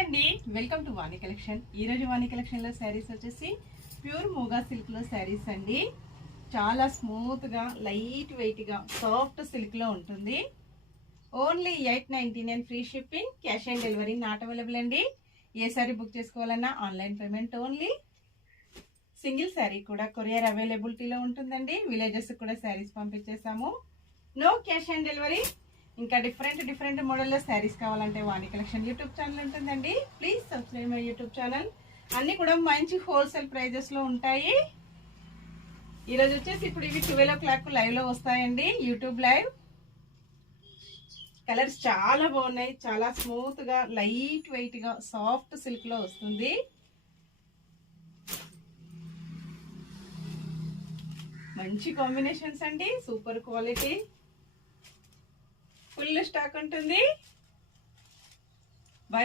అండి, welcome to Vani collection. ఈరోజు వాణి కలెక్షన్లో శారీస్ వచ్చేసి ప్యూర్ మూగా సిల్క్లో శారీస్ అండి. చాలా స్మూత్గా లైట్ వెయిట్గా సాఫ్ట్ సిల్క్లో ఉంటుంది. Only 899 free shipping, cash on delivery not available అండి. ఏ శారీ బుక్ చేసుకోవాలన్నా online payment only. Single sari కూడా కొరియర్ అవైలబిలిటీలో ఉంటుందండి. విలేజెస్ కూడా శారీస్ పంపించేసాము. No cash on delivery. ఇంకా డిఫరెంట్ మోడల్లో శారీస్ కావాలంటే వాణి కలెక్షన్ యూట్యూబ్ ఛానల్ ఉంటుందండి. Please subscribe my YouTube channel. అన్నీ కూడా మంచి హోల్సేల్ ప్రైజెస్లో ఉంటాయి. ఈరోజు వచ్చేసి ఇప్పుడు ఇవి 12 o'clock లైవ్లో వస్తాయండి, యూట్యూబ్ లైవ్. కలర్స్ చాలా బాగున్నాయి, చాలా స్మూత్గా లైట్ వెయిట్గా సాఫ్ట్ సిల్క్లో వస్తుంది. మంచి కాంబినేషన్స్ అండి, సూపర్ క్వాలిటీ, ఫుల్ స్టాక్ ఉంటుంది. బై.